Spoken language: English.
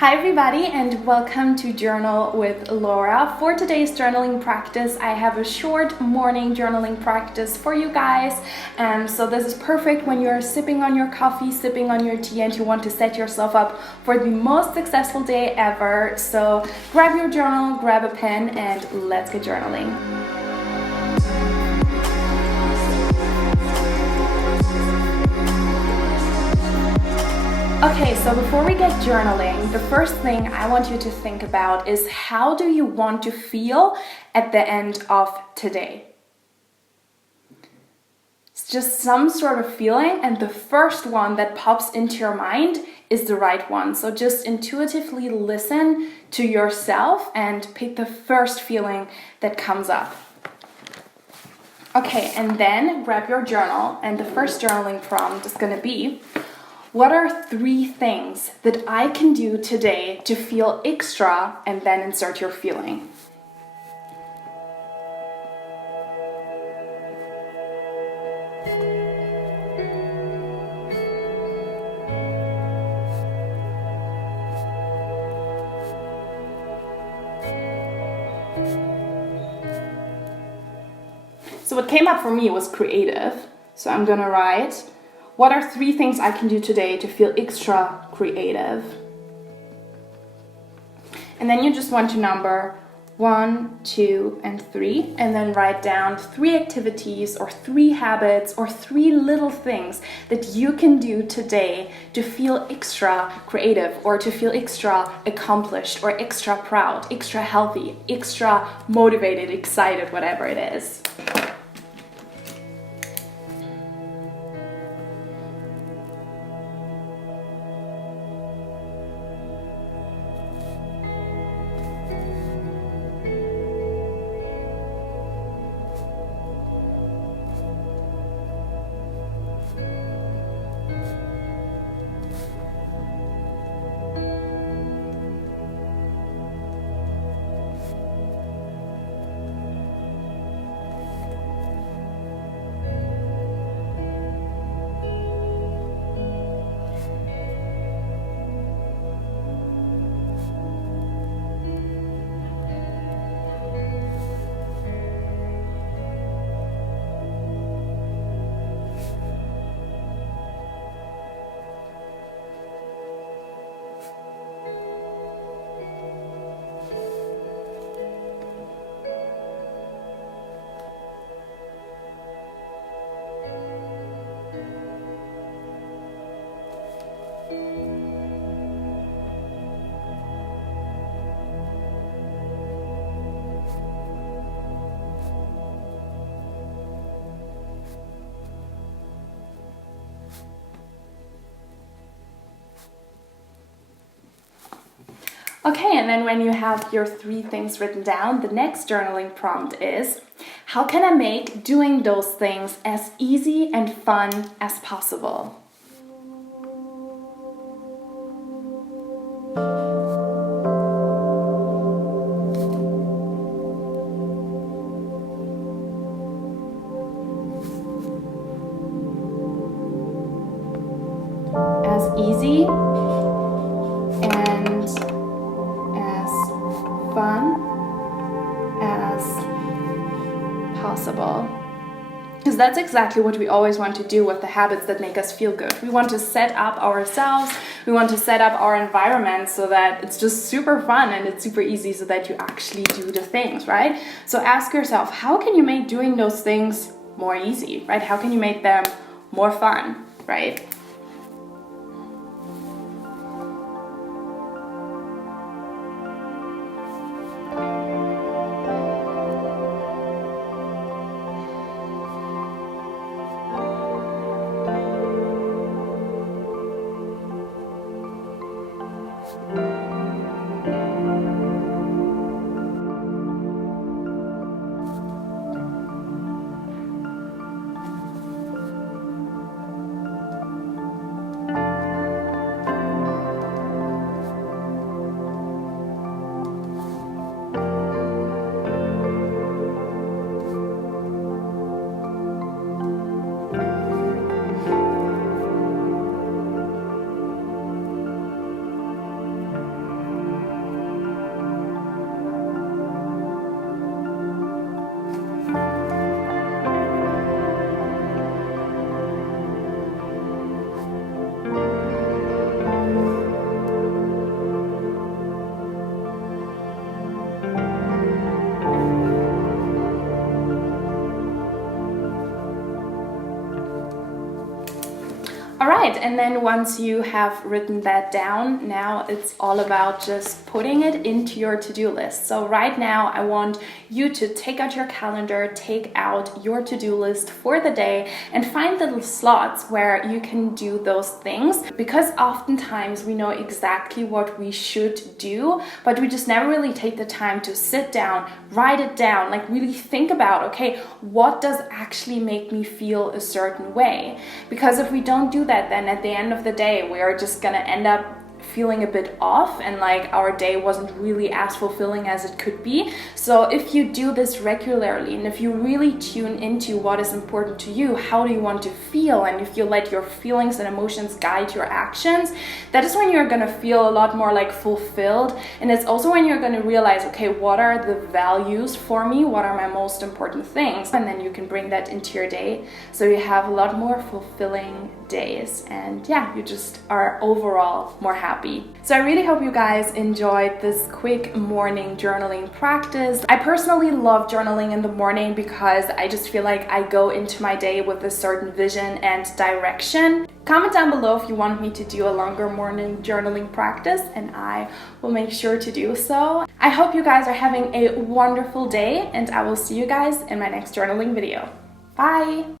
Hi everybody and welcome to Journal with Laura. For today's journaling practice, I have a short morning journaling practice for you guys. So this is perfect when you're sipping on your coffee, sipping on your tea, and you want to set yourself up for the most successful day ever. So grab your journal, grab a pen, and let's get journaling. Okay, so before we get journaling, the first thing I want you to think about is how do you want to feel at the end of today? It's just some sort of feeling, and the first one that pops into your mind is the right one. So just intuitively listen to yourself and pick the first feeling that comes up. Okay, and then grab your journal, and the first journaling prompt is going to be: what are 3 things that I can do today to feel extra? And then insert your feeling. So what came up for me was creative. So I'm gonna write, what are 3 things I can do today to feel extra creative? And then you just want to number 1, 2, and 3, and then write down 3 activities or 3 habits or 3 little things that you can do today to feel extra creative, or to feel extra accomplished, or extra proud, extra healthy, extra motivated, excited, whatever it is. Okay, and then when you have your 3 things written down, the next journaling prompt is: how can I make doing those things as easy and fun as possible? As easy and as fun as possible. Because that's exactly what we always want to do with the habits that make us feel good. We want to set up ourselves, we want to set up our environment so that it's just super fun and it's super easy, so that you actually do the things, right? So ask yourself, how can you make doing those things more easy, right? How can you make them more fun, right? And then once you have written that down, now it's all about just putting it into your to-do list. So right now I want you to take out your calendar, take out your to-do list for the day, and find little slots where you can do those things, because oftentimes we know exactly what we should do, but we just never really take the time to sit down, write it down, like really think about, okay, what does actually make me feel a certain way? Because if we don't do that, then at the end of the day, we are just gonna end up feeling a bit off, and like our day wasn't really as fulfilling as it could be. So if you do this regularly, and if you really tune into what is important to you, how do you want to feel, and if you let your feelings and emotions guide your actions, that is when you're gonna feel a lot more like fulfilled. And it's also when you're gonna realize, okay, what are the values for me, what are my most important things, and then you can bring that into your day, so you have a lot more fulfilling days, and yeah, you just are overall more happy. So I really hope you guys enjoyed this quick morning journaling practice. I personally love journaling in the morning because I just feel like I go into my day with a certain vision and direction. Comment down below if you want me to do a longer morning journaling practice, and I will make sure to do so. I hope you guys are having a wonderful day, and I will see you guys in my next journaling video. Bye!